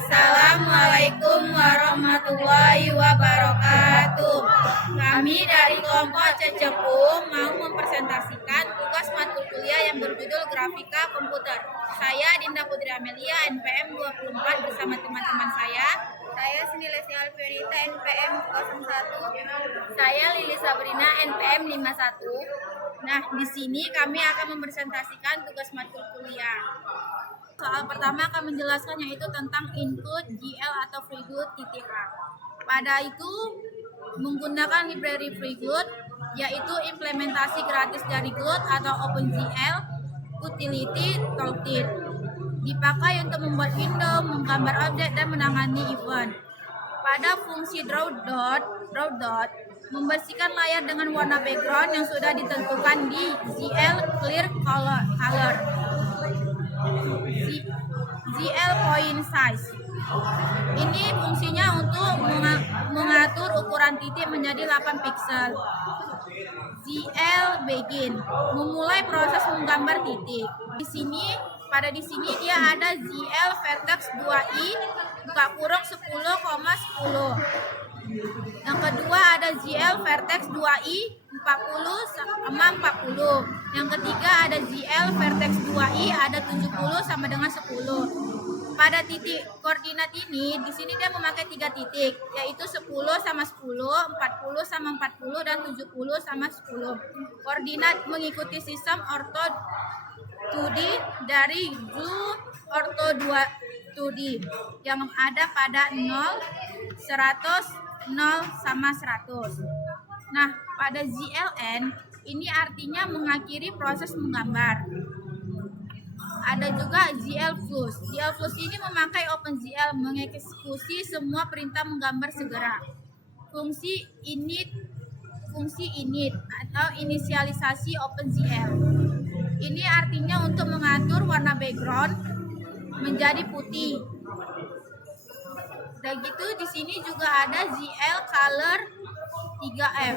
Assalamualaikum warahmatullahi wabarakatuh. Kami dari kelompok Cecepu mau mempresentasikan tugas matkul kuliah yang berjudul Grafika Komputer. Saya Dinda Putri Amelia, NPM 24 bersama teman-teman saya. Saya Senilesi Alfionita, NPM 01. Saya Lili Sabrina, NPM 51. Nah, di sini kami akan mempresentasikan tugas matkul kuliah. Soal pertama akan menjelaskan yaitu tentang include GL atau Freegood.h. Pada itu menggunakan library Freegood, yaitu implementasi gratis dari Glut atau OpenGL Utility Toolkit. Dipakai untuk membuat window, menggambar objek, dan menangani event. Pada fungsi draw dot membersihkan layar dengan warna background yang sudah ditentukan di ZL Clear Color. ZL Point Size. Ini fungsinya untuk mengatur ukuran titik menjadi 8 pixel. ZL Begin memulai proses menggambar titik. Pada di sini dia ada ZL Vertex 2i buka kurung 10,10. Yang kedua ada ZL Vertex 2i 40 Yang ketiga ada ZL Vertex 2i ada 70 sama dengan 10. Pada titik koordinat ini, di sini dia memakai 3 titik, yaitu 10 sama 10, 40 sama 40, dan 70 sama 10. Koordinat mengikuti sistem orto 2D dari Zoo Orto 2D yang ada pada 0, 100, 0 sama 100. Nah, pada ZLN ini artinya mengakhiri proses menggambar. Ada juga ZL Flux. ZL Flux ini memakai OpenGL mengeksekusi semua perintah menggambar segera. Fungsi init atau inisialisasi OpenGL. Ini artinya untuk mengatur warna background menjadi putih. Dan gitu di sini juga ada ZL Color 3F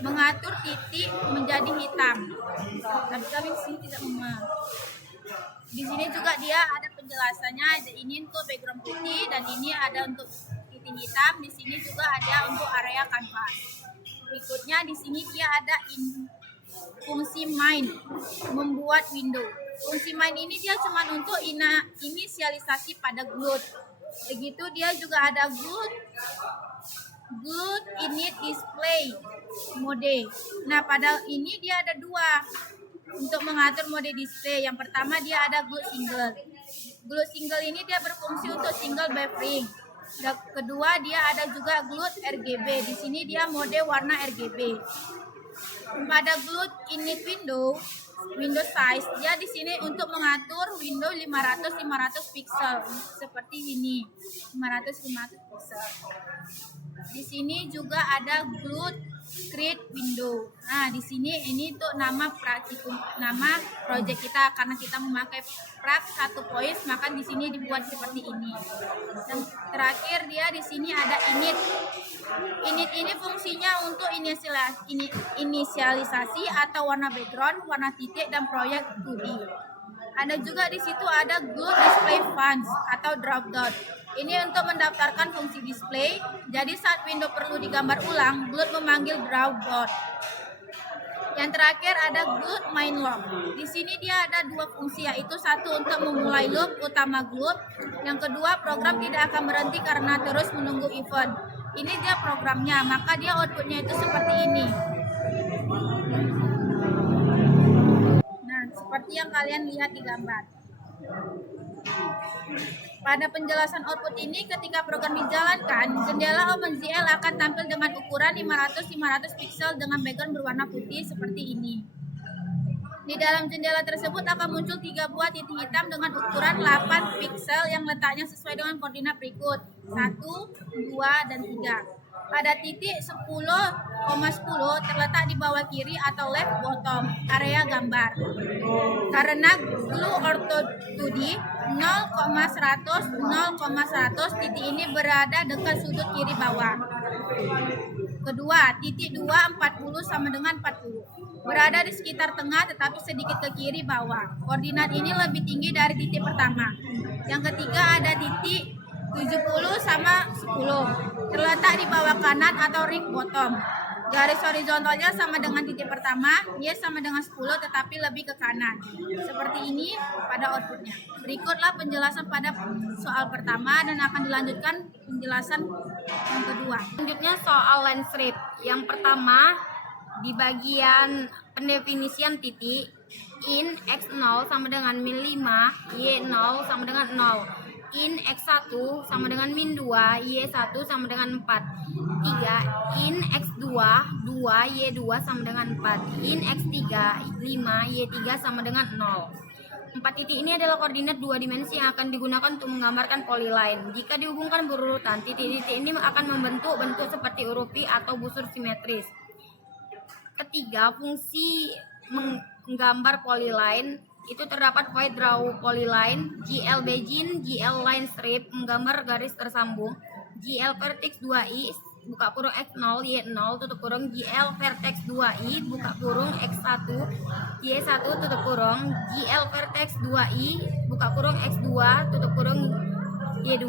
mengatur titik menjadi hitam. Tapi kami di sini tidak Di sini juga dia ada penjelasannya. Ini untuk background putih dan ini ada untuk titik hitam. Di sini juga ada untuk area kanvas. Berikutnya di sini dia ada fungsi main membuat window. Fungsi main ini dia cuma untuk inisialisasi pada Glut. Begitu dia juga ada Glut init display mode. Nah, pada ini dia ada 2 untuk mengatur mode display. Yang pertama dia ada Glut single. Glut single ini dia berfungsi untuk single buffering. Dan kedua dia ada juga Glut RGB. Di sini dia mode warna RGB. Pada Glut init window size dia di sini untuk mengatur window 500 pixel seperti ini. 500 pixel. Di sini juga ada Glut create window. Nah, di sini ini untuk nama project kita karena kita memakai Prac 1 point, maka di sini dibuat seperti ini. Dan terakhir dia di sini ada init. Init ini fungsinya untuk inisialisasi atau warna background, warna titik, dan proyek 2D. Ada juga di situ ada Glut display funds atau drop dot. Ini untuk mendaftarkan fungsi display. Jadi saat window perlu digambar ulang, Glut memanggil drop dot. Yang terakhir ada Glut main loop. Di sini dia ada 2 fungsi, yaitu satu untuk memulai loop utama Glut. Yang kedua, program tidak akan berhenti karena terus menunggu event. Ini dia programnya, maka dia outputnya itu seperti ini. Nah, seperti yang kalian lihat di gambar. Pada penjelasan output ini, ketika program dijalankan, jendela OpenGL akan tampil dengan ukuran 500 pixel dengan background berwarna putih seperti ini. Di dalam jendela tersebut akan muncul 3 buah titik hitam dengan ukuran 8 pixel yang letaknya sesuai dengan koordinat berikut 1, 2, dan 3. Pada titik 10,10 terletak di bawah kiri atau left bottom area gambar. Karena Glut Orto 2D 0,100 titik ini berada dekat sudut kiri bawah. Kedua, titik 2, 40 sama dengan 40. Berada di sekitar tengah tetapi sedikit ke kiri bawah. Koordinat ini lebih tinggi dari titik pertama. Yang ketiga ada titik 70 sama 10. Terletak di bawah kanan atau rig bottom. Garis horizontalnya sama dengan titik pertama, dia sama dengan 10 tetapi lebih ke kanan. Seperti ini pada outputnya. Berikutlah penjelasan pada soal pertama dan akan dilanjutkan penjelasan yang kedua. Selanjutnya soal line strip. Yang pertama di bagian pendefinisian titik, in x0 sama dengan min 5, y0 sama dengan 0. In x1 sama dengan min 2, y1 sama dengan 4. 3. In x2, 2, y2 sama dengan 4. In x3, 5, y3 sama dengan 0. 4 titik ini adalah koordinat 2 dimensi yang akan digunakan untuk menggambarkan polyline. Jika dihubungkan berurutan, titik-titik ini akan membentuk bentuk seperti huruf V atau busur simetris. Ketiga, fungsi menggambar polyline itu terdapat void draw polyline, GL begin, GL line strip menggambar garis tersambung, GL vertex 2i buka kurung x0 y0 tutup kurung GL vertex 2i buka kurung x1 y1 tutup kurung GL vertex 2i buka kurung x2 tutup kurung y2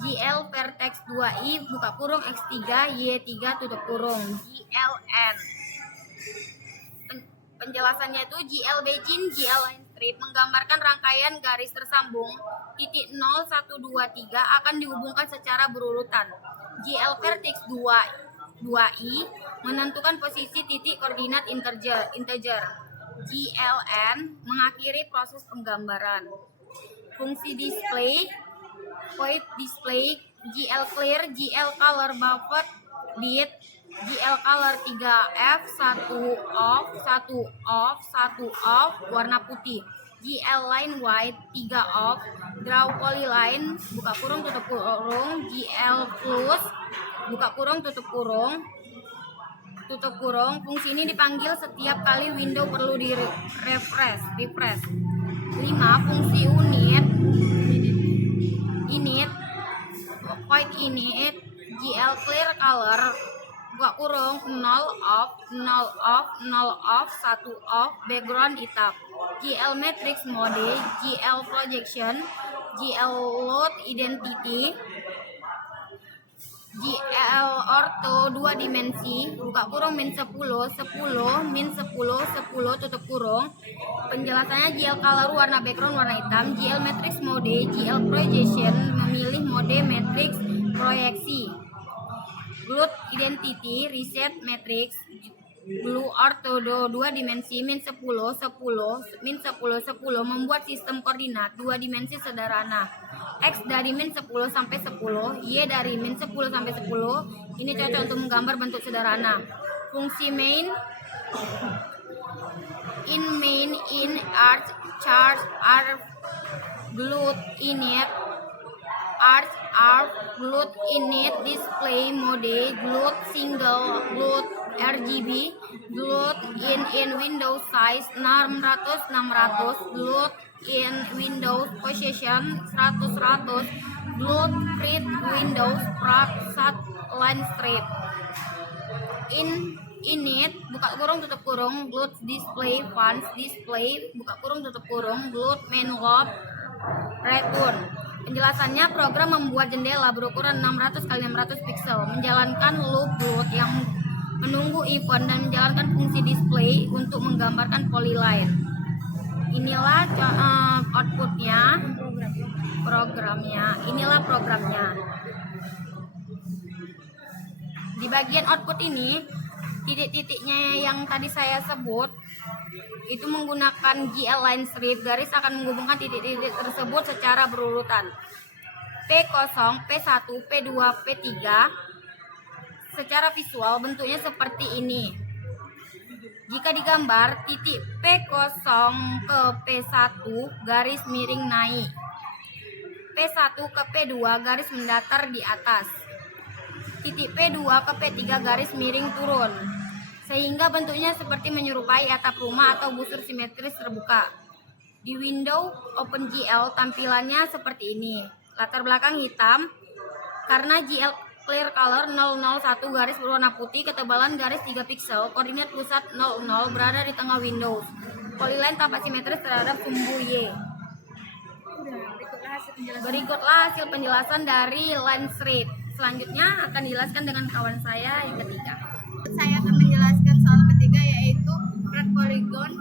GL vertex 2i buka kurung x3 y3 tutup kurung GLN. Penjelasannya itu GL begin, GL line strip menggambarkan rangkaian garis tersambung titik 0, 1, 2, 3 akan dihubungkan secara berurutan. GL vertex 2i menentukan posisi titik koordinat integer. GLN mengakhiri proses penggambaran. Fungsi display, void display, GL clear, GL color buffer bit, GL color 3F, 1 off, 1 off, 1 off, warna putih. GL line white, 3 off, draw polyline, buka kurung tutup kurung, GL plus, buka kurung tutup kurung, fungsi ini dipanggil setiap kali window perlu di refresh. 5. Fungsi init, void init, GL clear color, buka kurung 0 off, 0 off, 0 off, 1 off, background hitam. GL matrix mode, GL projection, GL load identity, GL ortho 2 dimensi, buka kurung min 10, 10, min 10, 10 tutup kurung. Penjelasannya GL color warna background warna hitam, GL matrix mode, GL projection memilih mode matrix proyeksi. Glued identity, reset matrix, blue ortho 2 dimensi, min 10, 10, min 10, 10 membuat sistem koordinat 2 dimensi sederhana. X dari min 10 sampai 10, Y dari min 10 sampai 10. Ini cocok untuk menggambar bentuk sederhana. Fungsi main, in arch, charge, glued init, arch, glued init, display mode, glued single, glued RGB, glued in Windows size 600, glued in Windows position 100, glued print Windows sat line strip. Init, buka kurung tutup kurung, glued display fonts, display, buka kurung tutup kurung, glued main loop, return. Penjelasannya, program membuat jendela berukuran 600 x 600 pixel, menjalankan loop glued yang menunggu event dan menjalankan fungsi display untuk menggambarkan polyline. Inilah outputnya, inilah programnya. Di bagian output ini, titik-titiknya yang tadi saya sebut itu menggunakan GL line strip. Garis akan menghubungkan titik-titik tersebut secara berurutan. P0, P1, P2, P3. Secara visual bentuknya seperti ini. Jika digambar, titik P0 ke P1 garis miring naik, P1 ke P2 garis mendatar di atas, titik P2 ke P3 garis miring turun, sehingga bentuknya seperti menyerupai atap rumah atau busur simetris terbuka. Di window OpenGL tampilannya seperti ini. Latar belakang hitam karena GL clear color 001 garis berwarna putih, ketebalan garis 3 pixel, koordinat pusat 00 berada di tengah Windows. Polyline tampak simetris terhadap sumbu Y. Berikutlah hasil penjelasan. Berikutlah hasil penjelasan dari line strip. Selanjutnya akan dijelaskan dengan kawan saya yang ketiga. Saya akan menjelaskan soal ketiga, yaitu red polygon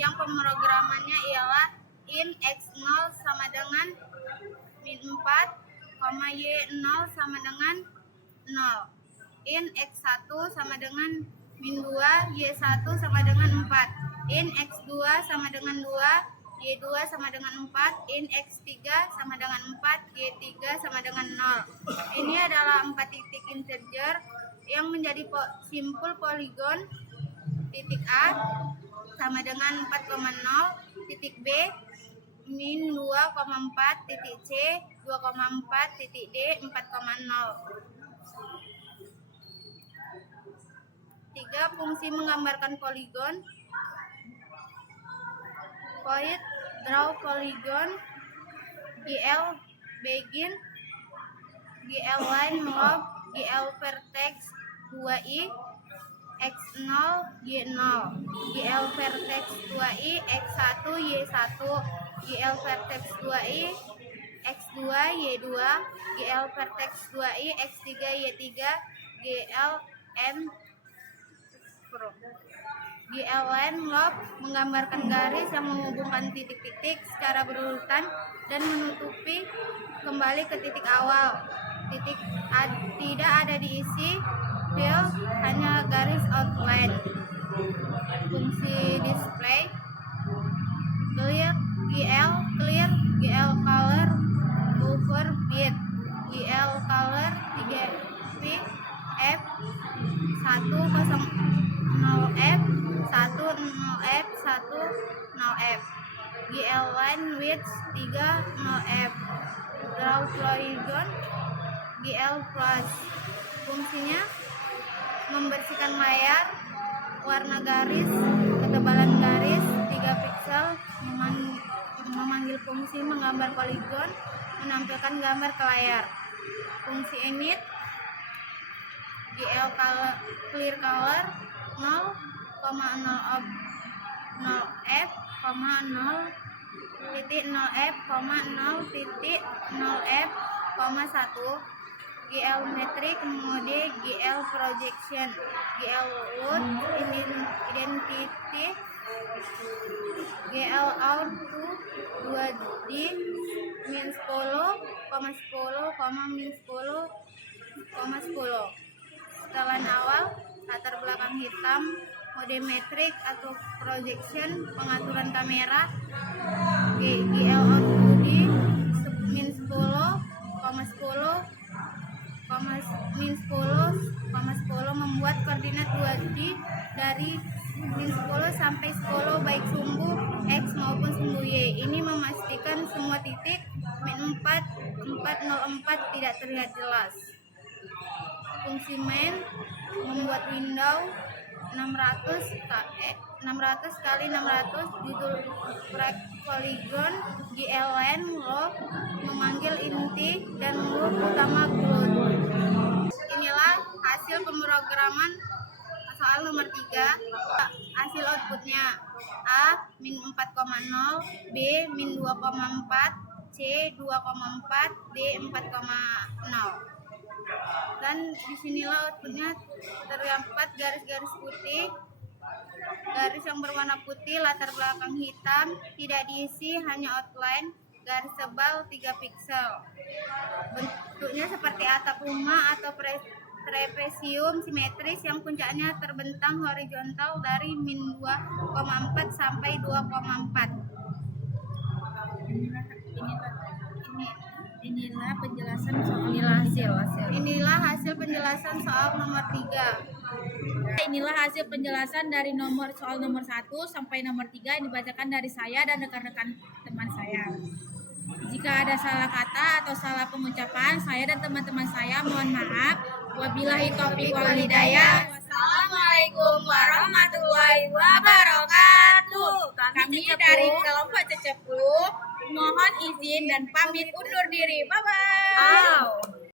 yang pemrogramannya ialah in x0 sama dengan min 4, y0 sama dengan 0, in x1 sama dengan min 2, y1 sama dengan 4, in x2 sama dengan 2, y2 sama dengan 4, in x3 sama dengan 4, y3 sama dengan 0. Ini adalah 4 titik integer yang menjadi simpul poligon. Titik A sama dengan 4,0, titik B min 2,4, titik C 2,4, titik D 4,0. 3. Fungsi menggambarkan poligon. Point draw polygon. GL begin, GL line lob, GL vertex 2i, x0 y0, GL vertex 2i, x1 y1, GL vertex 2i, x2 y2, GL vertex 2i, x3 y3, GL n GLN lob menggambarkan garis yang menghubungkan titik-titik secara berurutan dan menutupi kembali ke titik awal. Titik tidak ada diisi fill, hanya garis outline. Fungsi display clear GL color over bit, GL color 3p f 100 f 10f 10f, GL line width 30f, draw polygon GL plus. Fungsinya membersihkan layar, warna garis, ketebalan garis 3 pixel, memanggil fungsi menggambar poligon, menampilkan gambar ke layar. Fungsi emit GL color, clear color 0,0f, 0f, 0,0f, 1, geometric mode, GL projection, GL load identity, GL out to 2D min 10, 10, min 10, 10. Setelan awal, latar belakang hitam, mode metrik atau projection, pengaturan kamera, GL out 2D min 10, 10, min 10, 10 membuat koordinat 2D dari min 10 sampai 10 baik sumbu X maupun sumbu Y. Ini memastikan semua titik min 404 tidak terlihat jelas. Fungsi main membuat window 600 kali 600, judul polygon, GLN loop, memanggil inti dan loop utama glut. Inilah hasil pemrograman soal nomor 3. Hasil outputnya A min 4,0, B min 2,4, C 2,4, D 4,0. Dan disinilah outputnya terdapat garis-garis putih, garis yang berwarna putih, latar belakang hitam, tidak diisi, hanya outline, garis tebal 3 pixel. Bentuknya seperti atap rumah atau trapesium simetris yang puncaknya terbentang horizontal dari min 2,4 sampai 2,4. Inilah penjelasan soal Inilah hasil penjelasan soal nomor 3. Inilah hasil penjelasan dari soal nomor 1 sampai nomor 3 yang dibacakan dari saya dan rekan-rekan teman saya. Jika ada salah kata atau salah pengucapan, saya dan teman-teman saya mohon maaf. Wabillahi taufiq wal hidayah. Assalamualaikum warahmatullahi wabarakatuh. Kami dari kelompok Cecepu mohon izin dan pamit undur diri. Bye bye.